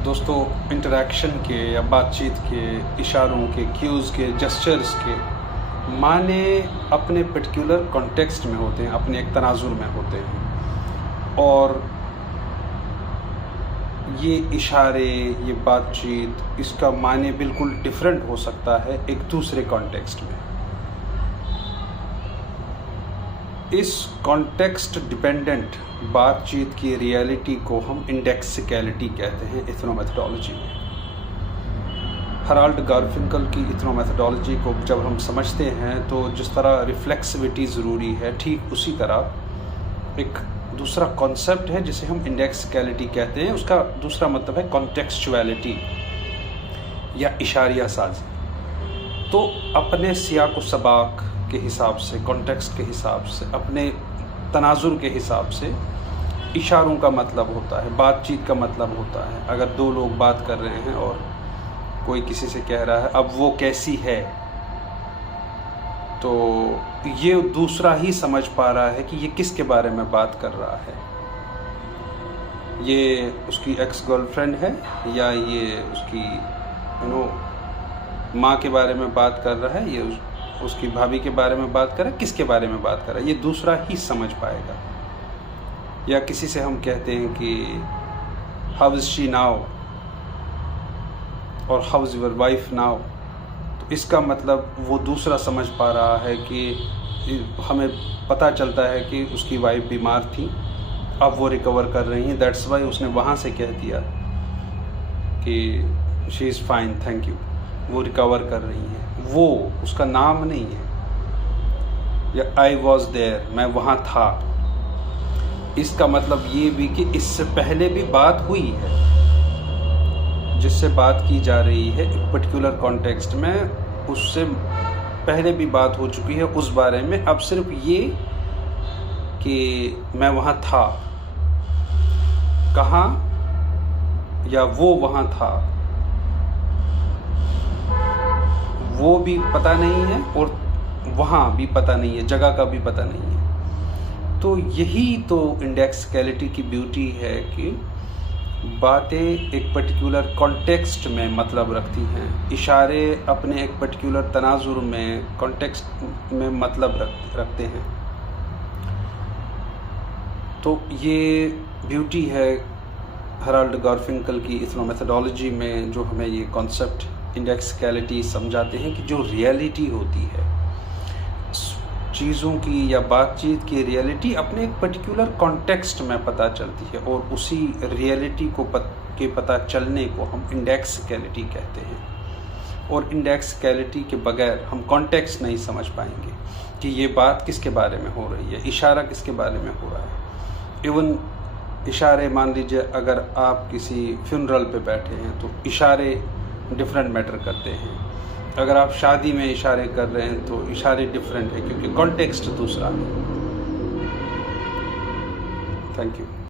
दोस्तों, इंटरेक्शन के या बातचीत के, इशारों के, क्यूज़ के, जेस्चर्स के माने अपने पर्टिकुलर कॉन्टेक्स्ट में होते हैं, अपने एक तनाजुर में होते हैं। और ये इशारे, ये बातचीत, इसका माने बिल्कुल डिफरेंट हो सकता है एक दूसरे कॉन्टेक्स्ट में। इस कॉन्टेक्स्ट डिपेंडेंट बातचीत की रियलिटी को हम इंडेक्सिकलिटी कहते हैं इथनोमेथोडोलॉजी में। हराल्ड गारफिंकल की इथनोमेथोडोलॉजी को जब हम समझते हैं तो जिस तरह रिफ्लेक्सिविटी ज़रूरी है, ठीक उसी तरह एक दूसरा कॉन्सेप्ट है जिसे हम इंडेक्सिकलिटी कहते हैं। उसका दूसरा मतलब है कॉन्टेक्चुअलिटी या इशारिया साजी। तो अपने सियाक व सबाक के हिसाब से, कॉन्टेक्स्ट के हिसाब से, अपने तनाजुर के हिसाब से इशारों का मतलब होता है, बातचीत का मतलब होता है। अगर दो लोग बात कर रहे हैं और कोई किसी से कह रहा है अब वो कैसी है, तो ये दूसरा ही समझ पा रहा है कि ये किसके बारे में बात कर रहा है। ये उसकी एक्स गर्लफ्रेंड है या ये उसकी माँ के बारे में बात कर रहा है, ये उसकी भाभी के बारे में बात कर रहा है, किसके बारे में बात कर रहा है, ये दूसरा ही समझ पाएगा। या किसी से हम कहते हैं कि हाउ इज़ शी नाउ और how is your wife now, तो इसका मतलब वो दूसरा समझ पा रहा है कि हमें पता चलता है कि उसकी वाइफ बीमार थी, अब वो रिकवर कर रही हैं, दैट्स वाई उसने वहाँ से कह दिया कि she is fine thank you, वो रिकवर कर रही हैं। वो उसका नाम नहीं है। या आई वॉज देयर, मैं वहाँ था, इसका मतलब ये भी कि इससे पहले भी बात हुई है। जिससे बात की जा रही है एक पर्टिकुलर कॉन्टेक्स्ट में, उससे पहले भी बात हो चुकी है उस बारे में। अब सिर्फ ये कि मैं वहाँ था, कहाँ या वो वहाँ था, वो भी पता नहीं है और वहाँ भी पता नहीं है, जगह का भी पता नहीं है। तो यही तो इंडेक्सिकलिटी की ब्यूटी है कि बातें एक पर्टिकुलर कॉन्टेक्स्ट में मतलब रखती हैं, इशारे अपने एक पर्टिकुलर तनाजुर में, कॉन्टेक्स्ट में मतलब रखते हैं। तो ये ब्यूटी है हराल्ड गारफिंकल की इथनोमेथोडोलॉजी में, जो हमें ये कॉन्सेप्ट इंडेक्सिकलिटी समझाते हैं कि जो रियलिटी होती है चीज़ों की या बातचीत की, रियलिटी अपने एक पर्टिकुलर कॉन्टेक्स्ट में पता चलती है और उसी रियलिटी को पता चलने को हम इंडेक्सिकलिटी कहते हैं। और इंडेक्सिकलिटी के बगैर हम कॉन्टेक्स्ट नहीं समझ पाएंगे कि ये बात किसके बारे में हो रही है, इशारा किसके बारे में हो रहा है। इवन इशारे, मान लीजिए अगर आप किसी फ्यूनरल पे बैठे हैं तो इशारे डिफरेंट मैटर करते हैं। अगर आप शादी में इशारे कर रहे हैं तो इशारे डिफरेंट है, क्योंकि कॉन्टेक्स्ट दूसरा है। Thank you.